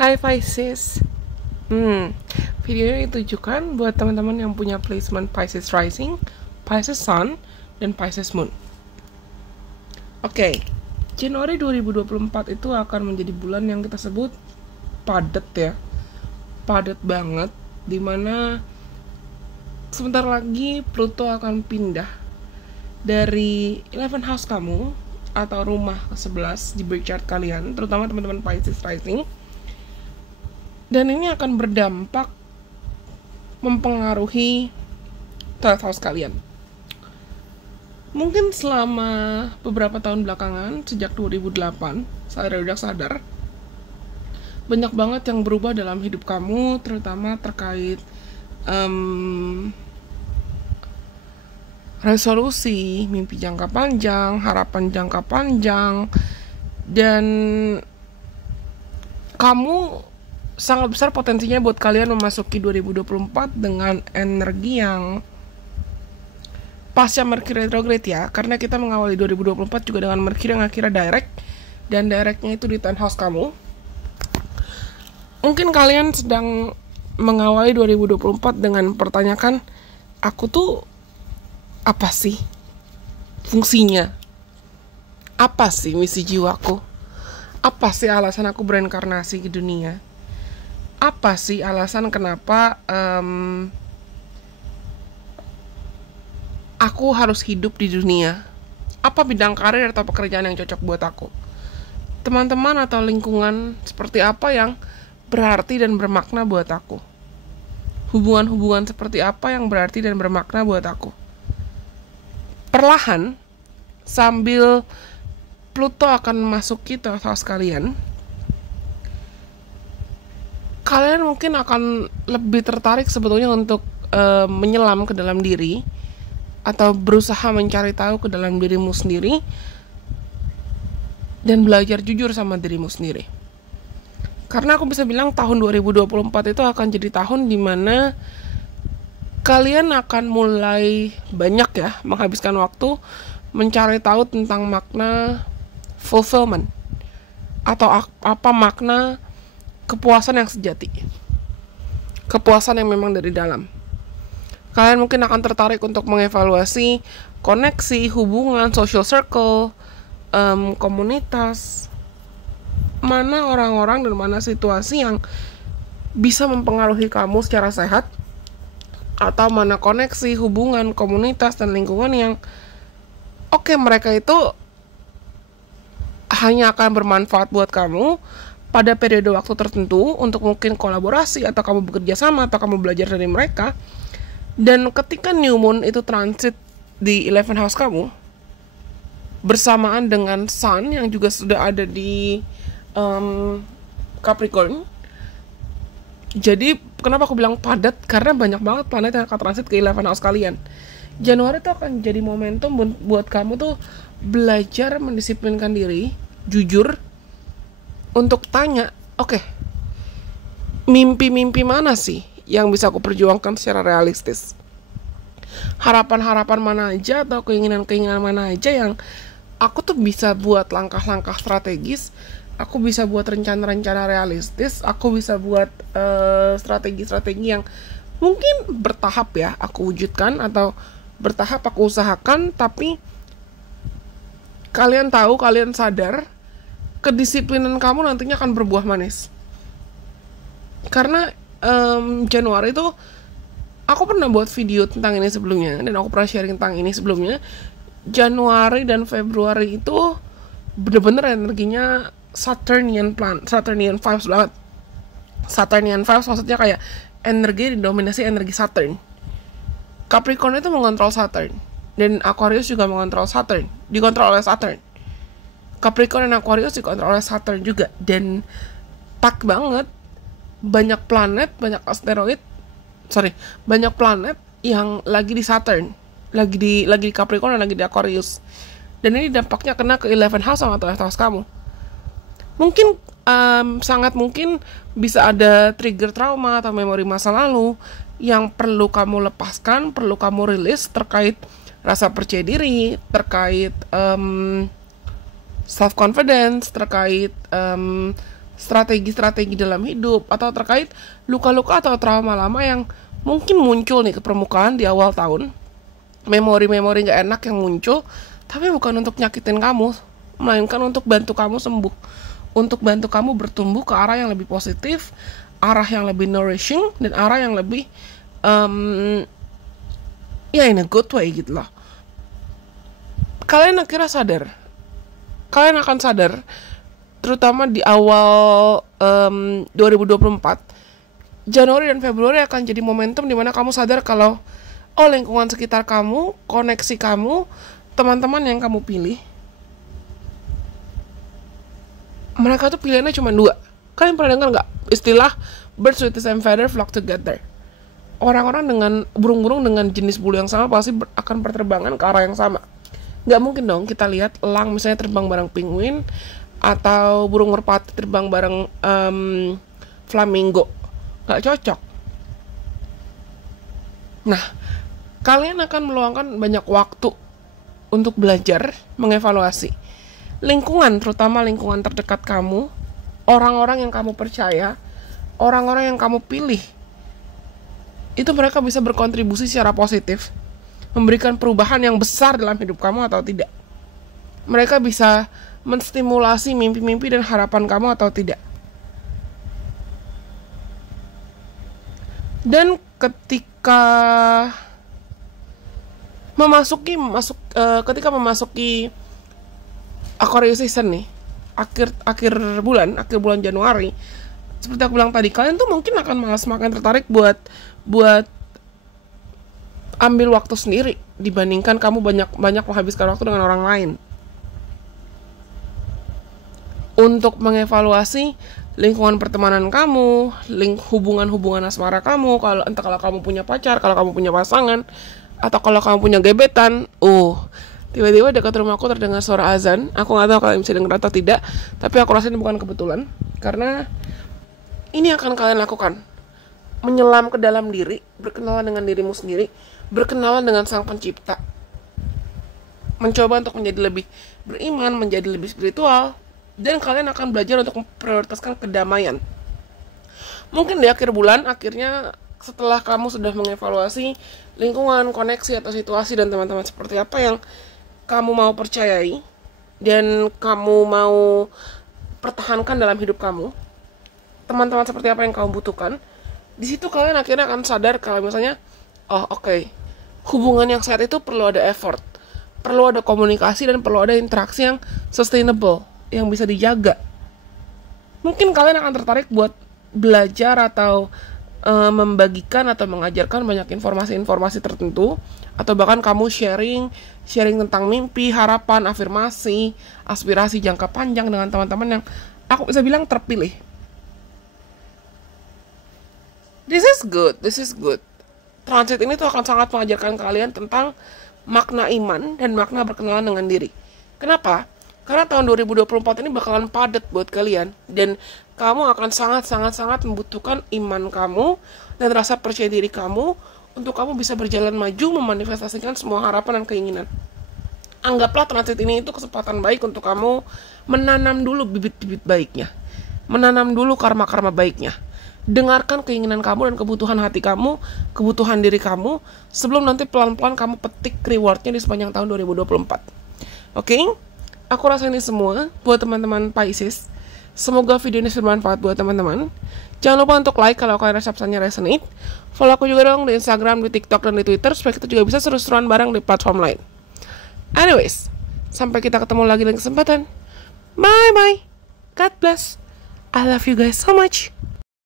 Hai Pisces. Video ini ditujukan buat teman-teman yang punya placement Pisces Rising, Pisces Sun, dan Pisces Moon. Oke, Januari 2024 itu akan menjadi bulan yang kita sebut padat ya. Padat banget, dimana sebentar lagi Pluto akan pindah dari 11 house kamu atau rumah ke-11 di birth chart kalian, terutama teman-teman Pisces Rising. Dan ini akan berdampak mempengaruhi 12 house kalian. Mungkin selama beberapa tahun belakangan, sejak 2008, saya udah sadar banyak banget yang berubah dalam hidup kamu, terutama terkait resolusi, mimpi jangka panjang, harapan jangka panjang, dan kamu sangat besar potensinya buat kalian memasuki 2024 dengan energi yang pasca Mercury retrograde ya, karena kita mengawali 2024 juga dengan Mercury yang akhirnya direct, dan directnya itu di 10 house kamu. Mungkin kalian sedang mengawali 2024 dengan pertanyakan, aku tuh apa sih fungsinya? Apa sih misi jiwaku? Apa sih alasan aku berinkarnasi ke dunia? Apa sih alasan kenapa aku harus hidup di dunia? Apa bidang karir atau pekerjaan yang cocok buat aku? Teman-teman atau lingkungan seperti apa yang berarti dan bermakna buat aku? Hubungan-hubungan seperti apa yang berarti dan bermakna buat aku? Perlahan, sambil Pluto akan memasuki house kalian mungkin akan lebih tertarik sebetulnya untuk menyelam ke dalam diri atau berusaha mencari tahu ke dalam dirimu sendiri dan belajar jujur sama dirimu sendiri. Karena aku bisa bilang tahun 2024 itu akan jadi tahun dimana kalian akan mulai banyak ya menghabiskan waktu mencari tahu tentang makna fulfillment atau apa makna kepuasan yang sejati, kepuasan yang memang dari dalam. Kalian mungkin akan tertarik untuk mengevaluasi koneksi, hubungan, social circle, komunitas, mana orang-orang dan mana situasi yang bisa mempengaruhi kamu secara sehat, atau mana koneksi, hubungan, komunitas, dan lingkungan yang mereka itu hanya akan bermanfaat buat kamu pada periode waktu tertentu untuk mungkin kolaborasi, atau kamu bekerja sama, atau kamu belajar dari mereka. Dan ketika New Moon itu transit di 11 house kamu bersamaan dengan Sun yang juga sudah ada di Capricorn. Jadi kenapa aku bilang padat? Karena banyak banget planet yang akan transit ke 11 house kalian. Januari itu akan jadi momentum buat kamu tuh belajar mendisiplinkan diri, jujur, untuk tanya, mimpi-mimpi mana sih yang bisa aku perjuangkan secara realistis? Harapan-harapan mana aja atau keinginan-keinginan mana aja yang aku tuh bisa buat langkah-langkah strategis, aku bisa buat rencana-rencana realistis, aku bisa buat strategi-strategi yang mungkin bertahap ya aku wujudkan, atau bertahap aku usahakan, tapi kalian tahu, kalian sadar kedisiplinan kamu nantinya akan berbuah manis. Karena Januari itu aku pernah buat video tentang ini sebelumnya, dan aku pernah sharing tentang ini sebelumnya. Januari dan Februari itu bener-bener energinya Saturnian vibes banget. Saturnian vibes maksudnya kayak energi didominasi energi Saturn. Capricorn itu mengontrol Saturn, dan Aquarius juga mengontrol Saturn, dikontrol oleh Saturn. Capricorn dan Aquarius dikontrol oleh Saturn juga, dan pak banget, banyak planet yang lagi di Saturn, lagi di Capricorn dan lagi di Aquarius. Dan ini dampaknya kena ke 11 house sama 12 house kamu. Mungkin sangat mungkin bisa ada trigger trauma atau memori masa lalu yang perlu kamu lepaskan, perlu kamu rilis, terkait rasa percaya diri, terkait self confidence, terkait strategi-strategi dalam hidup, atau terkait luka-luka atau trauma lama yang mungkin muncul nih ke permukaan di awal tahun. Memori-memori gak enak yang muncul, tapi bukan untuk nyakitin kamu, melainkan untuk bantu kamu sembuh, untuk bantu kamu bertumbuh ke arah yang lebih positif, arah yang lebih nourishing, dan arah yang lebih ya in a good way gitu loh. Kalian akan sadar, terutama di awal 2024, Januari dan Februari akan jadi momentum dimana kamu sadar kalau lingkungan sekitar kamu, koneksi kamu, teman-teman yang kamu pilih, mereka tuh pilihannya cuma 2. Kalian pernah dengar nggak istilah birds with the same feather flock together? Orang-orang dengan burung-burung dengan jenis bulu yang sama pasti akan berterbangan ke arah yang sama. Nggak mungkin dong kita lihat elang misalnya terbang bareng penguin, atau burung merpati terbang bareng flamingo. Nggak cocok. Nah, kalian akan meluangkan banyak waktu untuk belajar, mengevaluasi lingkungan, terutama lingkungan terdekat kamu, orang-orang yang kamu percaya, orang-orang yang kamu pilih. Itu mereka bisa berkontribusi secara positif, memberikan perubahan yang besar dalam hidup kamu atau tidak. Mereka bisa menstimulasi mimpi-mimpi dan harapan kamu atau tidak. Dan ketika memasuki Aquarius season nih, akhir bulan Januari, seperti aku bilang tadi, kalian tuh mungkin akan malah semakin tertarik buat ambil waktu sendiri dibandingkan kamu banyak menghabiskan waktu dengan orang lain untuk mengevaluasi lingkungan pertemanan kamu, hubungan asmara kamu, kalau kamu punya pacar, kalau kamu punya pasangan, atau kalau kamu punya gebetan. Tiba-tiba dekat rumahku terdengar suara azan. Aku nggak tahu kalian bisa dengar atau tidak, tapi aku rasa ini bukan kebetulan, karena ini akan kalian lakukan. Menyelam ke dalam diri, berkenalan dengan dirimu sendiri, berkenalan dengan Sang Pencipta, mencoba untuk menjadi lebih beriman, menjadi lebih spiritual, dan kalian akan belajar untuk memprioritaskan kedamaian. Mungkin di akhir bulan, akhirnya setelah kamu sudah mengevaluasi lingkungan, koneksi, atau situasi dan teman-teman seperti apa yang kamu mau percayai dan kamu mau pertahankan dalam hidup kamu, teman-teman seperti apa yang kamu butuhkan, di situ kalian akhirnya akan sadar kalau misalnya, hubungan yang sehat itu perlu ada effort, perlu ada komunikasi, dan perlu ada interaksi yang sustainable, yang bisa dijaga. Mungkin kalian akan tertarik buat belajar atau membagikan atau mengajarkan banyak informasi-informasi tertentu, atau bahkan kamu sharing tentang mimpi, harapan, afirmasi, aspirasi jangka panjang dengan teman-teman yang aku bisa bilang terpilih. This is good. Transit ini tuh akan sangat mengajarkan kalian tentang makna iman dan makna berkenalan dengan diri. Kenapa? Karena tahun 2024 ini bakalan padat buat kalian, dan kamu akan sangat membutuhkan iman kamu dan rasa percaya diri kamu untuk kamu bisa berjalan maju memanifestasikan semua harapan dan keinginan. Anggaplah transit ini itu kesempatan baik untuk kamu menanam dulu bibit-bibit baiknya, menanam dulu karma-karma baiknya. Dengarkan keinginan kamu dan kebutuhan hati kamu, kebutuhan diri kamu, sebelum nanti pelan-pelan kamu petik rewardnya di sepanjang tahun 2024. Oke? Aku rasa ini semua buat teman-teman Pisces. Semoga video ini bermanfaat buat teman-teman. Jangan lupa untuk like kalau kalian rasa pesannya resonate. Follow aku juga dong di Instagram, di TikTok, dan di Twitter, supaya kita juga bisa seru-seruan bareng di platform lain. Anyways, sampai kita ketemu lagi di kesempatan. Bye-bye. God bless. I love you guys so much.